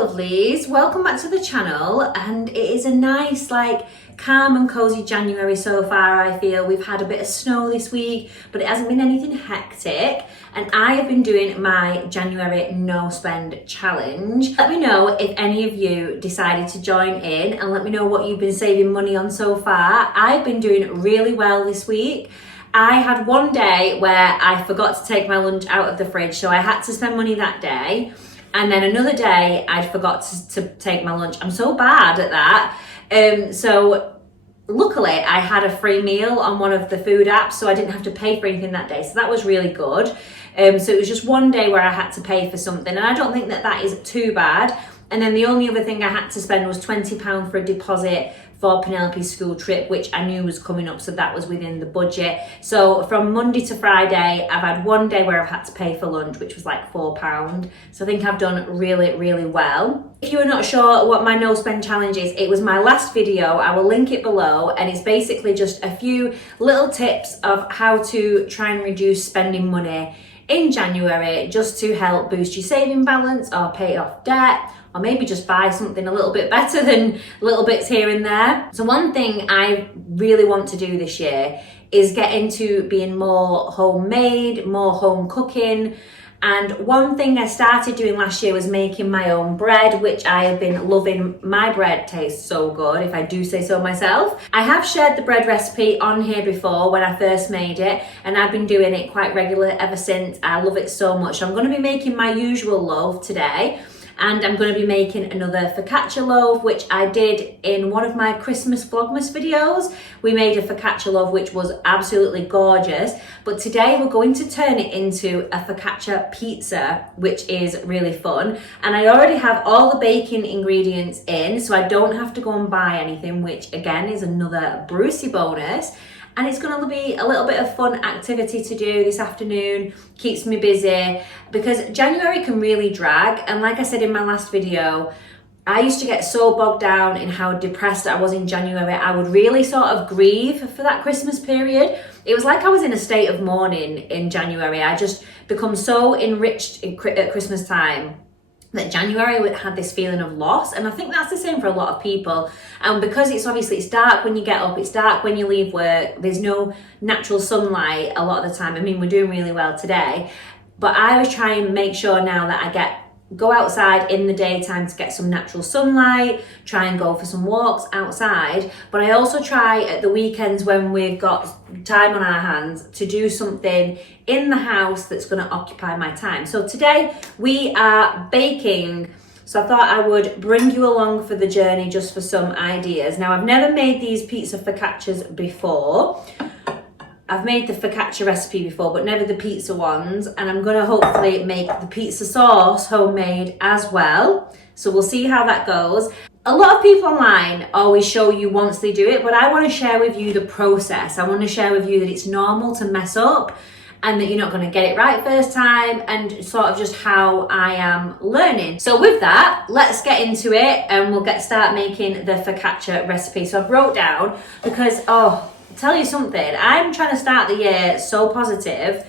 lovelies, welcome back to the channel, and it is a nice calm and cozy January so far. I feel we've had a bit of snow this week, but it hasn't been anything hectic, and I have been doing my January no spend challenge. Let me know if any of you decided to join in, and let me know what you've been saving money on so far. I've been doing really well this week. I had one day where I forgot to take my lunch out of the fridge, so I had to spend money that day. And then another day I forgot to take my lunch. I'm so bad at that. So luckily I had a free meal on one of the food apps, so I didn't have to pay for anything that day. So that was really good. So it was just one day where I had to pay for something, and I don't think that is too bad. And then the only other thing I had to spend was £20 for a deposit for Penelope's school trip, which I knew was coming up, so that was within the budget. So from Monday to Friday, I've had one day where I've had to pay for lunch, which was like £4. So I think I've done really, really well. If you are not sure what my no spend challenge is, it was my last video. I will link it below, and it's basically just a few little tips of how to try and reduce spending money in January, just to help boost your saving balance or pay off debt, or maybe just buy something a little bit better than little bits here and there. So one thing I really want to do this year is get into being more homemade, more home cooking. And one thing I started doing last year was making my own bread, which I have been loving. My bread tastes so good, if I do say so myself. I have shared the bread recipe on here before when I first made it, and I've been doing it quite regularly ever since. I love it so much. So I'm going to be making my usual loaf today. And I'm going to be making another focaccia loaf, which I did in one of my Christmas Vlogmas videos. We made a focaccia loaf, which was absolutely gorgeous. But today we're going to turn it into a focaccia pizza, which is really fun. And I already have all the baking ingredients in, so I don't have to go and buy anything, which again is another Brucey bonus. And it's going to be a little bit of fun activity to do this afternoon, keeps me busy, because January can really drag. And like I said in my last video, I used to get so bogged down in how depressed I was in January. I would really sort of grieve for that Christmas period. It was like I was in a state of mourning in January. I just become so enriched at Christmas time that January had this feeling of loss, and I think that's the same for a lot of people. And because it's dark when you get up, it's dark when you leave work, there's no natural sunlight a lot of the time. I mean, we're doing really well today, but I always try and make sure now that I go outside in the daytime to get some natural sunlight, try and go for some walks outside. But I also try at the weekends, when we've got time on our hands, to do something in the house that's going to occupy my time. So today we are baking, so I thought I would bring you along for the journey just for some ideas. Now, I've never made these pizza focaccias before. I've made the focaccia recipe before, but never the pizza ones. And I'm gonna hopefully make the pizza sauce homemade as well. So we'll see how that goes. A lot of people online always show you once they do it, but I wanna share with you the process. I wanna share with you that it's normal to mess up, and that you're not gonna get it right first time, and sort of just how I am learning. So with that, let's get into it, and we'll start making the focaccia recipe. So I've wrote down, because, tell you something, I'm trying to start the year so positive,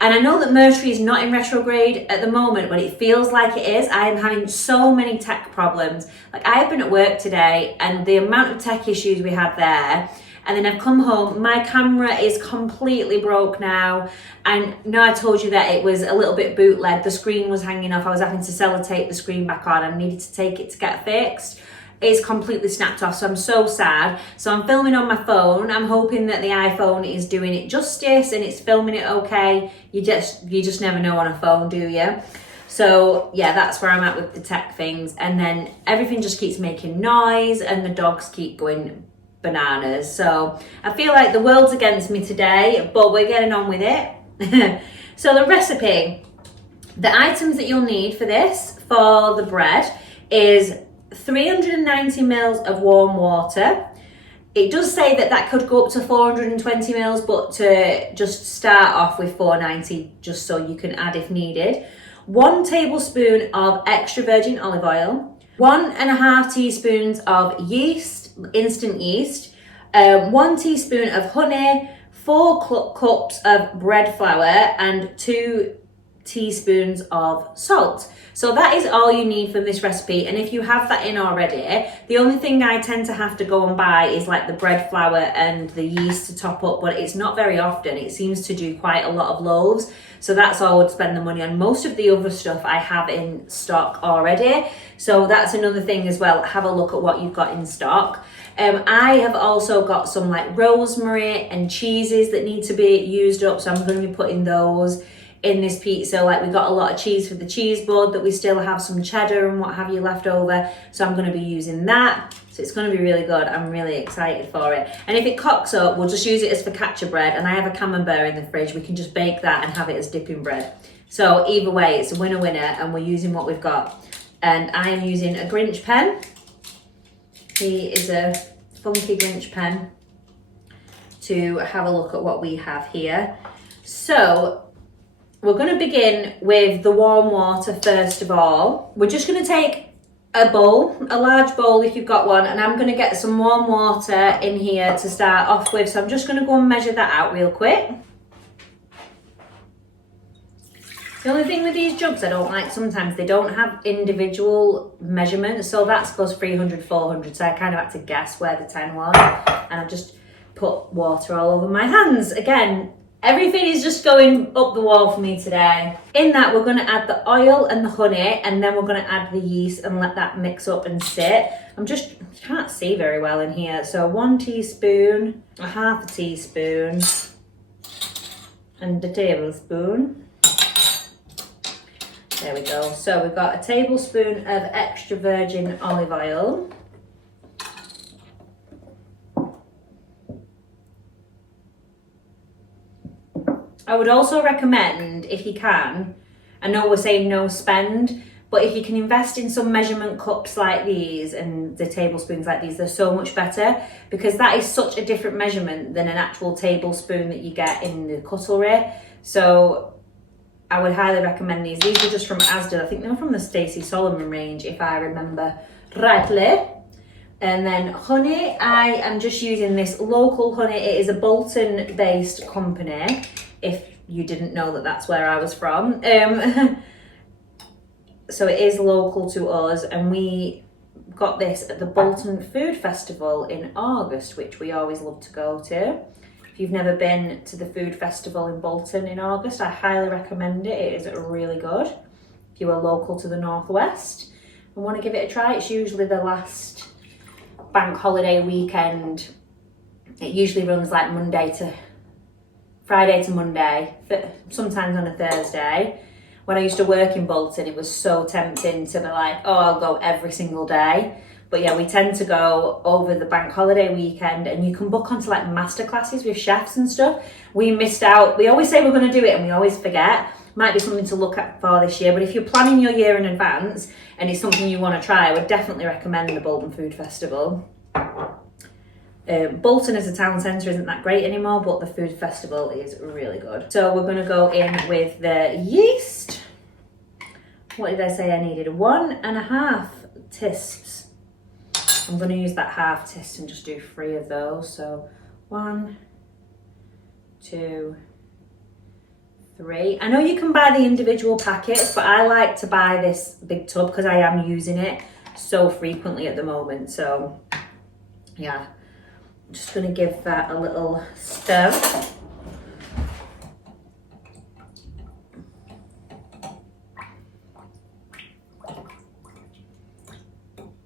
and I know that Mercury is not in retrograde at the moment, but it feels like it is. I am having so many tech problems. Like, I have been at work today, and the amount of tech issues we had there, and then I've come home, my camera is completely broke now, and I told you that it was a little bit bootleg, the screen was hanging off, I was having to sellotape the screen back on, I needed to take it to get fixed. It's completely snapped off, so I'm so sad. So I'm filming on my phone. I'm hoping that the iPhone is doing it justice and it's filming it okay. You just never know on a phone, do you? So yeah, that's where I'm at with the tech things. And then everything just keeps making noise, and the dogs keep going bananas. So I feel like the world's against me today, but we're getting on with it. So the recipe, the items that you'll need for this, for the bread, is 390 mils of warm water. It does say that could go up to 420 mils, but to just start off with 490, just so you can add if needed. 1 tablespoon of extra virgin olive oil, 1.5 teaspoons of yeast, instant yeast, 1 teaspoon of honey, 4 cups of bread flour, and 2 teaspoons of salt. So that is all you need from this recipe, and if you have that in already, the only thing I tend to have to go and buy is like the bread flour and the yeast to top up, but it's not very often. It seems to do quite a lot of loaves, so that's all I would spend the money on. Most of the other stuff I have in stock already, so that's another thing as well. Have a look at what you've got in stock. I have also got some like rosemary and cheeses that need to be used up, so I'm going to be putting those in this pizza. Like, we got a lot of cheese for the cheese board that we still have some cheddar and what have you left over, so I'm going to be using that. So it's going to be really good. I'm really excited for it. And if it cocks up, we'll just use it as focaccia bread, and I have a camembert in the fridge. We can just bake that and have it as dipping bread. So either way, it's a winner winner, and we're using what we've got. And I am using a Grinch pen. He is a funky Grinch pen to have a look at what we have here. So we're going to begin with the warm water first of all. We're just going to take a bowl, a large bowl if you've got one, and I'm going to get some warm water in here to start off with. So I'm just going to go and measure that out real quick. The only thing with these jugs I don't like, sometimes they don't have individual measurements, so that goes 300, 400, so I kind of had to guess where the 10 was, and I've just put water all over my hands. Again, everything is just going up the wall for me today. In that, we're going to add the oil and the honey, and then we're going to add the yeast and let that mix up and sit. I can't see very well in here. So 1 teaspoon, a half a teaspoon, and a tablespoon. There we go. So we've got a tablespoon of extra virgin olive oil. I would also recommend, if you can, I know we're saying no spend, but if you can invest in some measurement cups like these and the tablespoons like these, they're so much better, because that is such a different measurement than an actual tablespoon that you get in the cutlery. So I would highly recommend these. These are just from Asda. I think they were from the Stacey Solomon range, if I remember rightly. And then honey, I am just using this local honey. It is a Bolton-based company, if you didn't know that that's where I was from. So it is local to us, and we got this at the Bolton Food Festival in August, which we always love to go to. If you've never been to the food festival in Bolton in August, I highly recommend it. It is really good. If you are local to the Northwest and want to give it a try, it's usually the last bank holiday weekend. It usually runs like Friday to Monday, sometimes on a Thursday. When I used to work in Bolton, it was so tempting to be like, oh, I'll go every single day. But yeah, we tend to go over the bank holiday weekend, and you can book onto like master classes with chefs and stuff. We missed out. We always say we're going to do it and we always forget. Might be something to look at for this year, but if you're planning your year in advance and it's something you want to try, I would definitely recommend the Bolton Food Festival. Bolton as a town centre isn't that great anymore, but the food festival is really good. So we're going to go in with the yeast. What did I say I needed? 1.5 tisps. I'm going to use that half tist and just do 3 of those. So 1, 2, 3. I know you can buy the individual packets, but I like to buy this big tub because I am using it so frequently at the moment. So yeah, I'm just going to give that a little stir.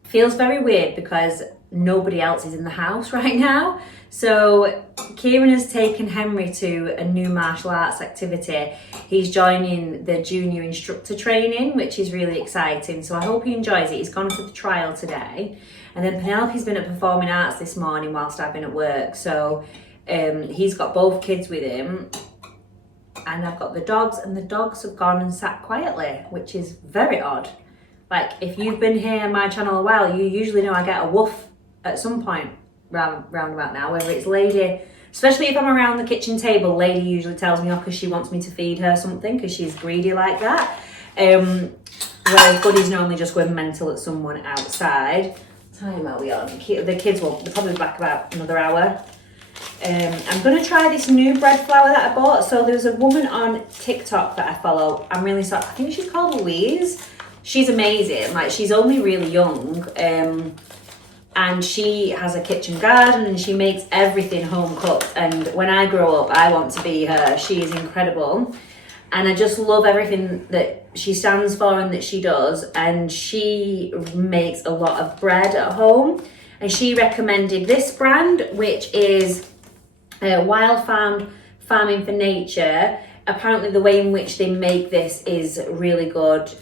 Feels very weird because nobody else is in the house right now. So Kieran has taken Henry to a new martial arts activity. He's joining the junior instructor training, which is really exciting. So I hope he enjoys it. He's gone for the trial today. And then Penelope's been at performing arts this morning whilst I've been at work. So he's got both kids with him. And I've got the dogs, and the dogs have gone and sat quietly, which is very odd. Like, if you've been here on my channel a while, you usually know I get a woof at some point round about now, whether it's Lady, especially if I'm around the kitchen table, Lady usually tells me off because she wants me to feed her something because she's greedy like that. Whereas Buddy's normally just going mental at someone outside. What time are we on? The kids will, they'll probably be back about another hour. I'm going to try this new bread flour that I bought. So there's a woman on TikTok that I follow. I'm really sorry. I think she's called Louise. She's amazing. Like, she's only really young. And she has a kitchen garden and she makes everything home cooked. And when I grow up, I want to be her. She is incredible. And I just love everything that she stands for and that she does. And she makes a lot of bread at home. And she recommended this brand, which is Wild Farming for Nature. Apparently the way in which they make this is really good,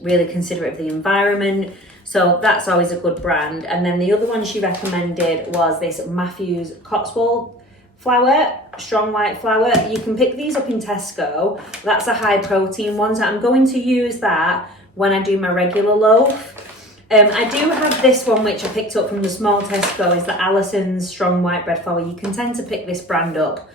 really considerate of the environment. So that's always a good brand. And then the other one she recommended was this Matthews Cotswold flour, strong white flour. You can pick these up in Tesco. That's a high protein one. So I'm going to use that when I do my regular loaf. I do have this one which I picked up from the small Tesco, is the Allison's strong white bread flour. You can tend to pick this brand up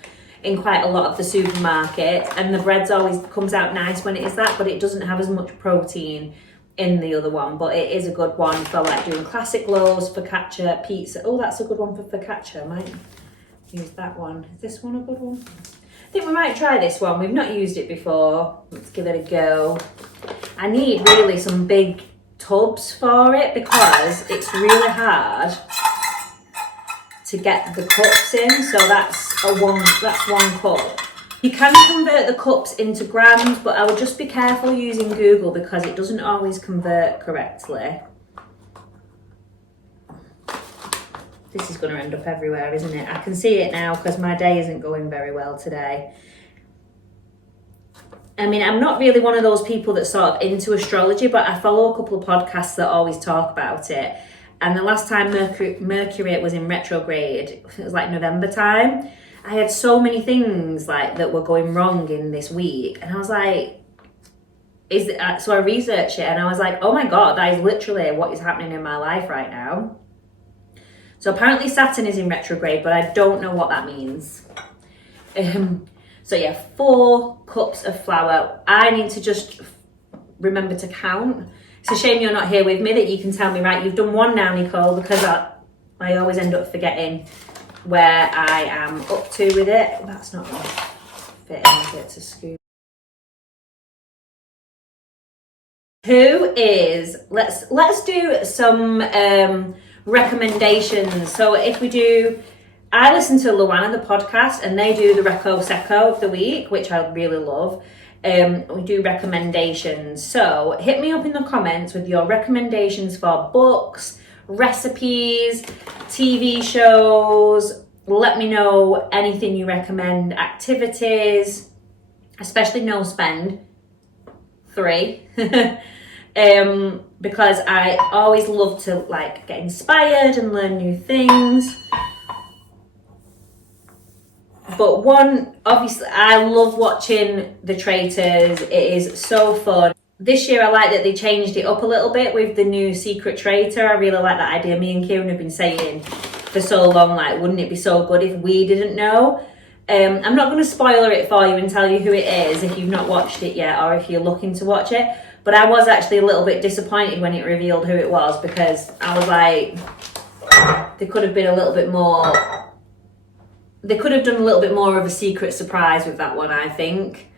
in quite a lot of the supermarkets, and the bread's always comes out nice when it is that, but it doesn't have as much protein in the other one. But it is a good one for like doing classic loaves, focaccia, pizza. Oh, that's a good one for focaccia. I might use that one. Is this one a good one? I think we might try this one. We've not used it before. Let's give it a go. I need really some big tubs for it because it's really hard to get the cups in. So that's one cup. You can convert the cups into grams, but I would just be careful using Google because it doesn't always convert correctly. This is going to end up everywhere, isn't it? I can see it now because my day isn't going very well today. I mean, I'm not really one of those people that's sort of into astrology, but I follow a couple of podcasts that always talk about it. And the last time Mercury was in retrograde, it was like November time, I had so many things like that were going wrong in this week. And I was like, so I researched it and I was like, oh my God, that is literally what is happening in my life right now. So apparently Saturn is in retrograde, but I don't know what that means. So yeah, 4 cups of flour. I need to just remember to count. It's a shame you're not here with me that you can tell me, right, you've done 1 now, Nicole, because I always end up forgetting where I am up to with it. That's not going to fit in, is it, to scoop? Let's do some recommendations. So if we do, I listen to Luana, the podcast, and they do the Reco Seco of the week, which I really love. We do recommendations. So hit me up in the comments with your recommendations for books, recipes, TV shows. Let me know anything you recommend, activities, especially no spend 3. Because I always love to like get inspired and learn new things. But one, obviously, I love watching The Traitors. It is so fun. This year, I like that they changed it up a little bit with the new Secret Traitor. I really like that idea. Me and Kieran have been saying for so long, like, wouldn't it be so good if we didn't know? I'm not going to spoiler it for you and tell you who it is if you've not watched it yet or if you're looking to watch it. But I was actually a little bit disappointed when it revealed who it was because I was like, they could have been a little bit more... They could have done a little bit more of a secret surprise with that one, I think.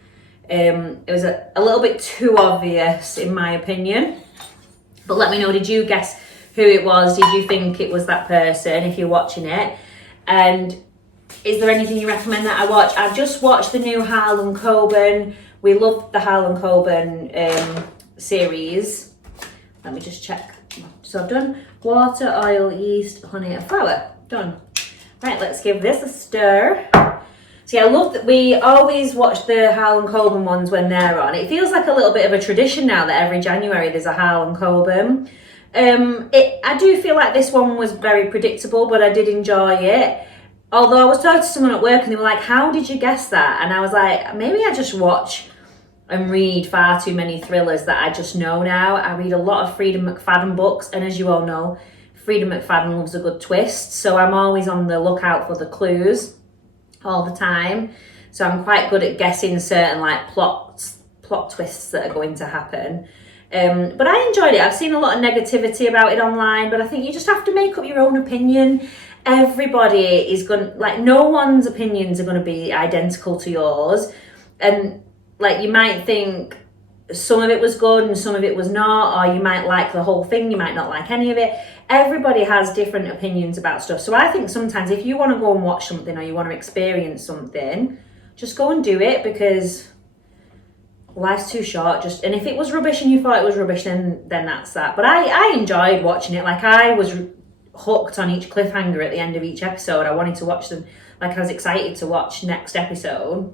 It was a little bit too obvious, in my opinion. But let me know, did you guess who it was? Did you think it was that person, if you're watching it? And is there anything you recommend that I watch? I've just watched the new Harlan Coben. We love the Harlan Coben series. Let me just check. So I've done water, oil, yeast, honey, and flour. Done. Right, let's give this a stir. See, I love that we always watch the Harlan Coben ones when they're on. It feels like a little bit of a tradition now that every January there's a Harlan Coben. I do feel like this one was very predictable, but I did enjoy it. Although I was talking to someone at work and they were like, how did you guess that? And I was like, maybe I just watch and read far too many thrillers that I just know now. I read a lot of Freida McFadden books, and as you all know, Freida McFadden loves a good twist, so I'm always on the lookout for the clues all the time. So I'm quite good at guessing certain like plot twists that are going to happen. But I enjoyed it. I've seen a lot of negativity about it online, but I think you just have to make up your own opinion. everybody is going, like, no one's opinions are going to be identical to yours. And like, you might think some of it was good and some of it was not, or you might like the whole thing, you might not like any of it. Everybody has different opinions about stuff. So I think sometimes if you want to go and watch something or you want to experience something, just go and do it, because life's too short. And if it was rubbish and you thought it was rubbish, then that's that. But I enjoyed watching it. Like, I was hooked on each cliffhanger at the end of each episode. I wanted to watch them. Like, I was excited to watch next episode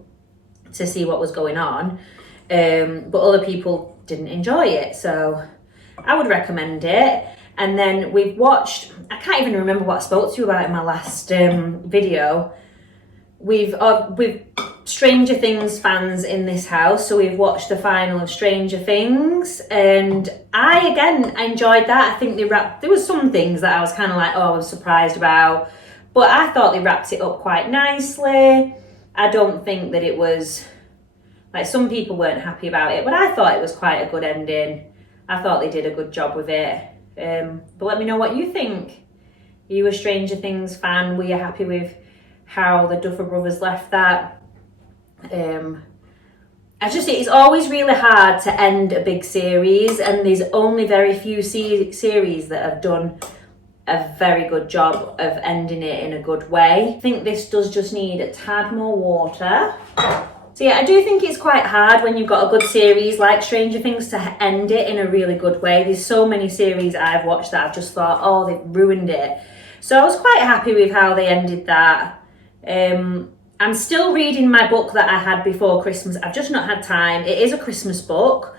to see what was going on. But other people didn't enjoy it, so I would recommend it. And then we've watched, I can't even remember what I spoke to you about in my last video. We've Stranger Things fans in this house, so we've watched the final of Stranger Things, and I enjoyed that. I think there was some things that I was kind of like, I was surprised about, but I thought they wrapped it up quite nicely. I don't think that it was, like, some people weren't happy about it, but I thought it was quite a good ending. I thought they did a good job with it. But let me know what you think. Are you a Stranger Things fan? Were you happy with how the Duffer Brothers left that? It's always really hard to end a big series, and there's only very few series that have done a very good job of ending it in a good way. I think this does just need a tad more water. So yeah, I do think it's quite hard when you've got a good series like Stranger Things to end it in a really good way. There's so many series I've watched that I've just thought, they've ruined it. So I was quite happy with how they ended that. I'm still reading my book that I had before Christmas. I've just not had time. It is a Christmas book.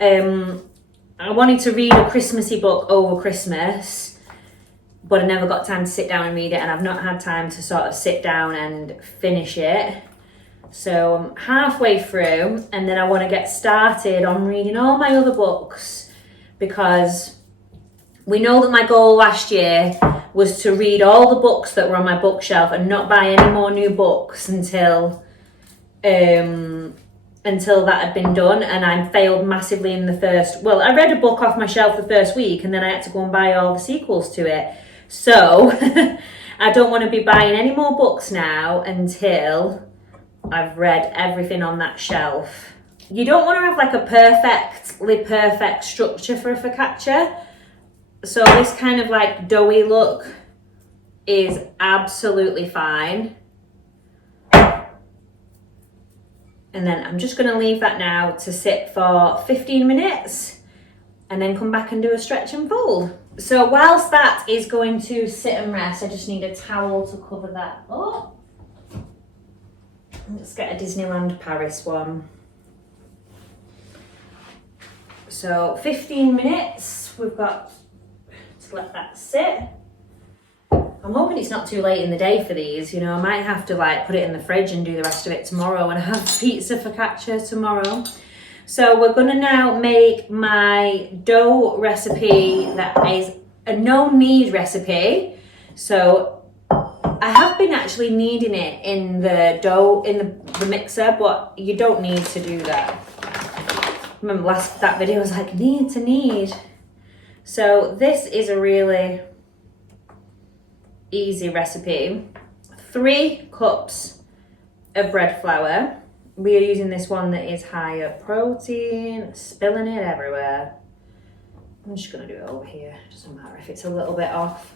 I wanted to read a Christmassy book over Christmas, but I never got time to sit down and read it, and I've not had time to sort of sit down and finish it. So I'm halfway through, and then I want to get started on reading all my other books, because we know that my goal last year was to read all the books that were on my bookshelf and not buy any more new books until that had been done. And I failed massively in the first. Well, I read a book off my shelf the first week, and then I had to go and buy all the sequels to it. So I don't want to be buying any more books now until I've read everything on that shelf. You don't want to have like a perfectly perfect structure for a focaccia. So this kind of like doughy look is absolutely fine. And then I'm just going to leave that now to sit for 15 minutes and then come back and do a stretch and fold. So whilst that is going to sit and rest, I just need a towel to cover that up. Let's get a Disneyland Paris one. So 15 minutes, we've got to let that sit. I'm hoping it's not too late in the day for these. I might have to like put it in the fridge and do the rest of it tomorrow and have pizza focaccia tomorrow. So we're gonna now make my dough recipe that is a no knead recipe. So I have been actually kneading it in the dough, in the mixer, but you don't need to do that. Remember that video was like, need to knead. So this is a really easy recipe. 3 cups of bread flour. We are using this one that is higher protein, spilling it everywhere. I'm just gonna do it over here. Doesn't matter if it's a little bit off.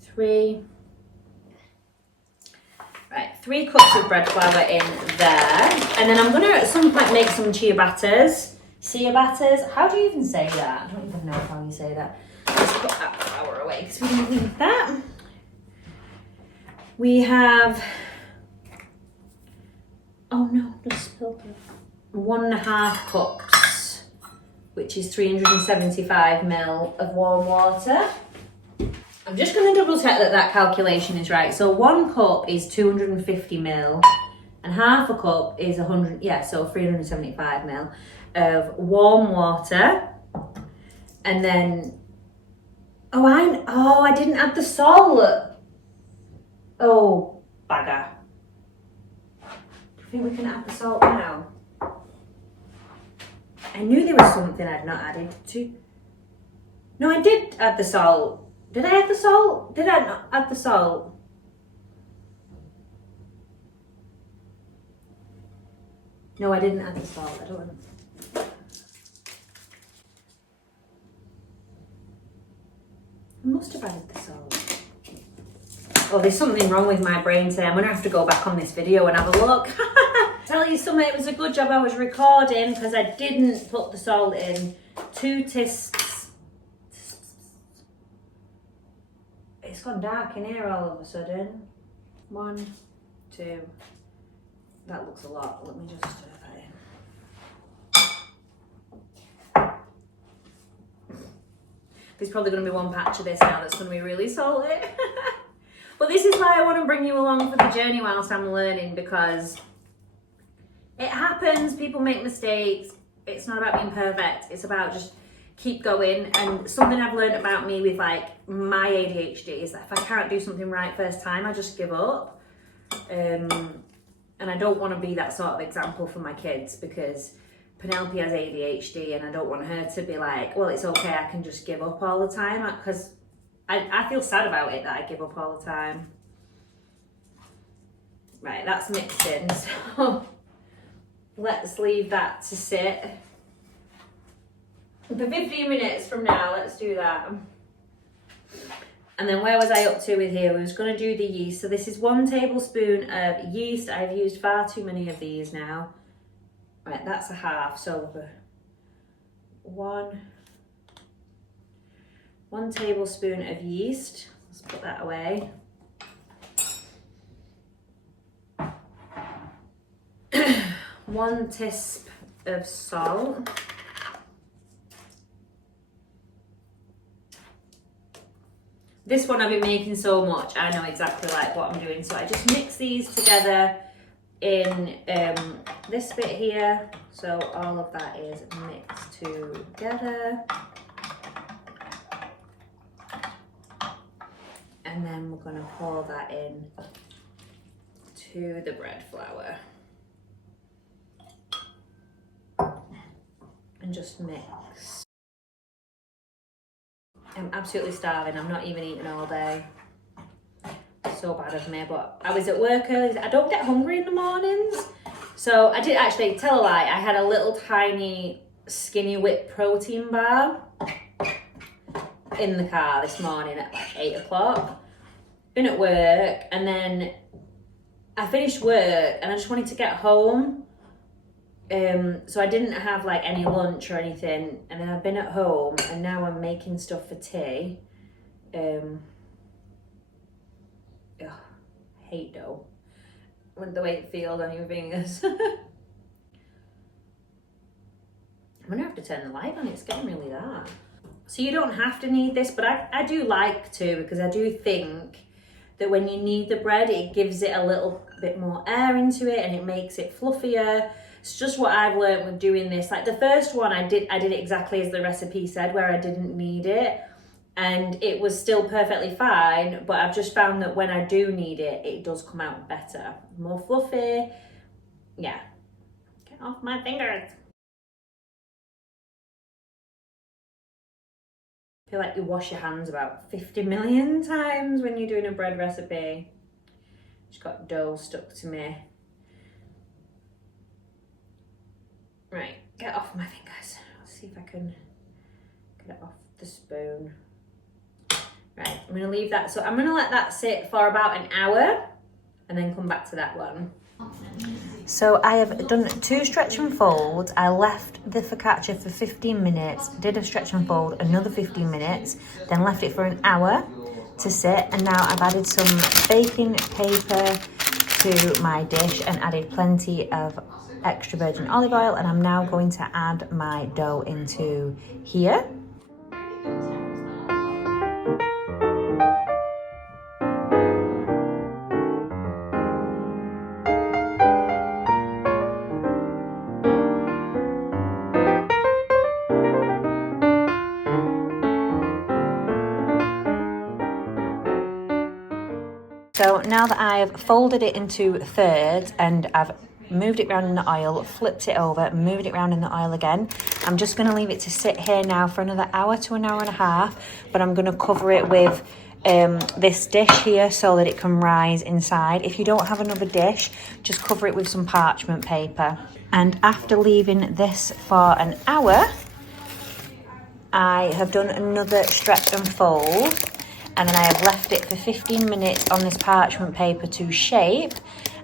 3 cups of bread flour in there. And then I'm gonna at some point make some ciabattas. Ciabattas, how do you even say that? I don't even know how you say that. Let's put that flour away because we don't need that. We have, oh no, just spilled it. 1.5 cups, which is 375 ml of warm water. I'm just going to double check that calculation is right. So 1 cup is 250 ml and half a cup is 100, so 375 ml of warm water. And then, I didn't add the salt. Oh, bagger. Do you think we can add the salt now? I knew there was something I'd not added to. No, I did add the salt Did I add the salt? Did I not add the salt? No, I didn't add the salt. I don't. I must have added the salt. Oh, there's something wrong with my brain today. I'm gonna have to go back on this video and have a look. Tell you something, it was a good job I was recording because I didn't put the salt in. 2 teaspoons. It's gone dark in here all of a sudden. 1, 2. That looks a lot. Let me just stir that in. There's probably going to be one patch of this now that's going to be really salty. But this is why I want to bring you along for the journey whilst I'm learning, because it happens, people make mistakes. It's not about being perfect. It's about just keep going. And something I've learned about me with like my ADHD is that if I can't do something right first time, I just give up. And I don't want to be that sort of example for my kids, because Penelope has ADHD and I don't want her to be like, well, it's okay, I can just give up all the time, because I feel sad about it that I give up all the time. Right, that's mixed in, so let's leave that to sit. For 15 minutes from now, let's do that. And then where was I up to with here? We was going to do the yeast. So this is 1 tablespoon of yeast. I've used far too many of these now. Right, that's a half. So 1 tablespoon of yeast. Let's put that away. One teaspoon of salt. This one I've been making so much, I know exactly like what I'm doing. So I just mix these together in this bit here. So all of that is mixed together. And then we're gonna pour that in to the bread flour. And just mix. I'm absolutely starving. I'm not even eating all day. So bad of me, but I was at work early. I don't get hungry in the mornings. So I did actually, tell a lie, I had a little tiny Skinny Whip protein bar in the car this morning at like 8 o'clock. Been at work, and then I finished work and I just wanted to get home. So I didn't have like any lunch or anything, and then I've been at home and now I'm making stuff for tea. Hate dough. The way it feels on your fingers. I'm gonna have to turn the light on, it's getting really dark. So you don't have to knead this, but I do like to, because I do think that when you knead the bread, it gives it a little bit more air into it and it makes it fluffier. It's just what I've learned with doing this. Like the first one I did it exactly as the recipe said, where I didn't knead it, and it was still perfectly fine, but I've just found that when I do knead it, it does come out better. More fluffy. Yeah. Get off my fingers. I feel like you wash your hands about 50 million times when you're doing a bread recipe. Just got dough stuck to me. Right, get off my fingers. Let's see if I can get it off the spoon. Right, I'm gonna leave that. So I'm gonna let that sit for about an hour and then come back to that one. So I have done 2 stretch and folds. I left the focaccia for 15 minutes, did a stretch and fold, another 15 minutes, then left it for an hour to sit. And now I've added some baking paper to my dish and added plenty of extra virgin olive oil, and I'm now going to add my dough into here. So now that I've folded it into thirds and I've moved it around in the oil, flipped it over, moved it around in the oil again. I'm just going to leave it to sit here now for another hour to an hour and a half, but I'm going to cover it with this dish here so that it can rise inside. If you don't have another dish, just cover it with some parchment paper. And after leaving this for an hour, I have done another stretch and fold, and then I have left it for 15 minutes on this parchment paper to shape,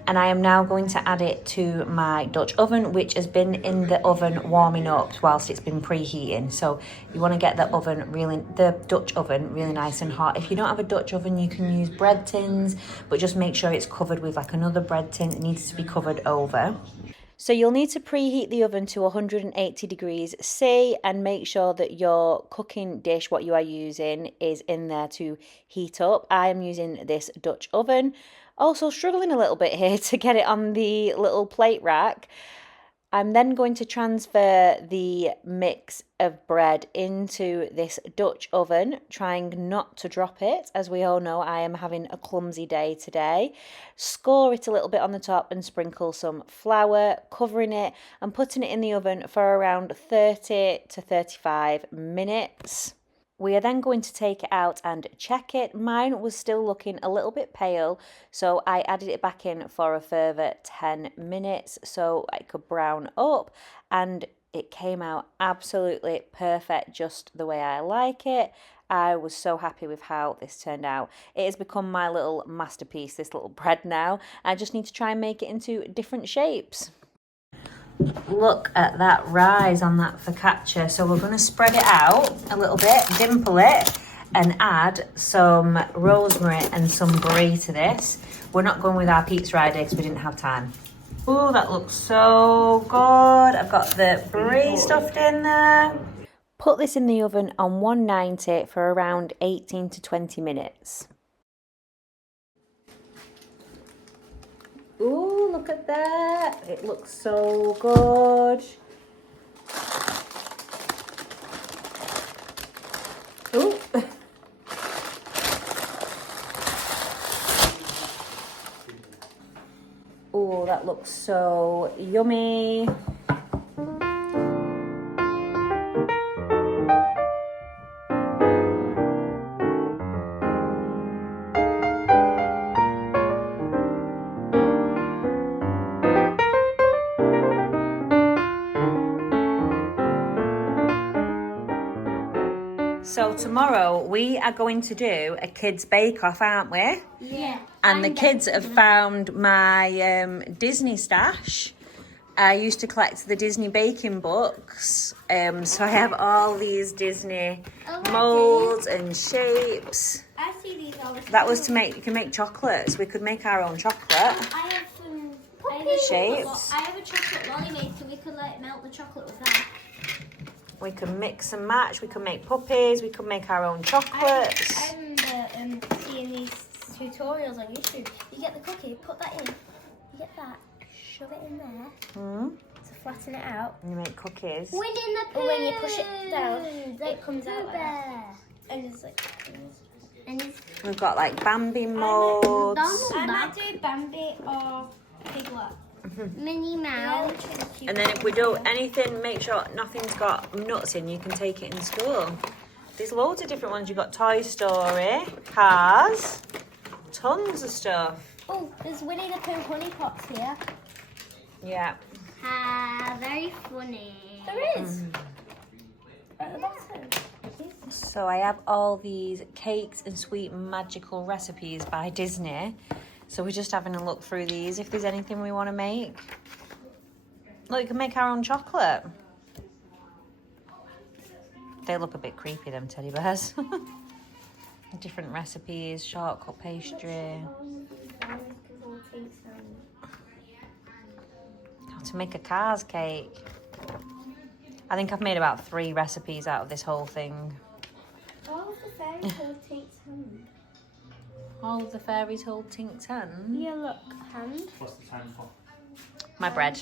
and I am now going to add it to my Dutch oven, which has been in the oven warming up whilst it's been preheating. So you want to get the Dutch oven really nice and hot. If you don't have a Dutch oven, you can use bread tins, but just make sure it's covered with like another bread tin. It needs to be covered over. So you'll need to preheat the oven to 180 degrees C and make sure that your cooking dish, what you are using, is in there to heat up. I am using this Dutch oven. Also struggling a little bit here to get it on the little plate rack. I'm then going to transfer the mix of bread into this Dutch oven, trying not to drop it. As we all know, I am having a clumsy day today. Score it a little bit on the top and sprinkle some flour, covering it and putting it in the oven for around 30 to 35 minutes. We are then going to take it out and check it. Mine was still looking a little bit pale, so I added it back in for a further 10 minutes so it could brown up, and it came out absolutely perfect, just the way I like it. I was so happy with how this turned out. It has become my little masterpiece, this little bread now. I just need to try and make it into different shapes. Look at that rise on that focaccia. So we're going to spread it out a little bit, dimple it, and add some rosemary and some brie to this. We're not going with our pizza idea because we didn't have time. Oh, that looks so good. I've got the brie stuffed in there. Put this in the oven on 190 for around 18 to 20 minutes. Ooh, look at that. It looks so good. Ooh. Ooh, that looks so yummy. So tomorrow we are going to do a kids bake-off, aren't we? Yeah. And the kids have found my Disney stash. I used to collect the Disney baking books. So I have all these Disney molds and shapes. I see these all the time. That was to make, you can make chocolates. We could make our own chocolate. I have some shapes. I have a chocolate lolly made, so we could like melt the chocolate with that. We can mix and match. We can make puppies. We can make our own chocolates. I remember seeing these tutorials on YouTube. You get the cookie, put that in. You get that, shove it in there to flatten it out. And you make cookies. Winnie the Pooh. But when you push it down, it comes out like that. And it's like. And it's, we've got like Bambi molds. I might do Bambi or Piglet. Minnie Mouse. And then if we do anything, make sure nothing's got nuts in, you can take it in school. There's loads of different ones. You've got Toy Story, Cars, tons of stuff. Oh, there's Winnie the Pooh honey pots here. Yeah. Very funny. There is. At the bottom. So I have all these cakes and sweet magical recipes by Disney. So we're just having a look through these, if there's anything we want to make. Look, you can make our own chocolate. They look a bit creepy, them teddy bears. Different recipes, shortcut pastry. How to make a Cars cake. I think I've made about 3 recipes out of this whole thing. All of the fairies hold Tink's hand. All of the fairies hold Tink's hand? Yeah, look, hand. What's the time for? My bread.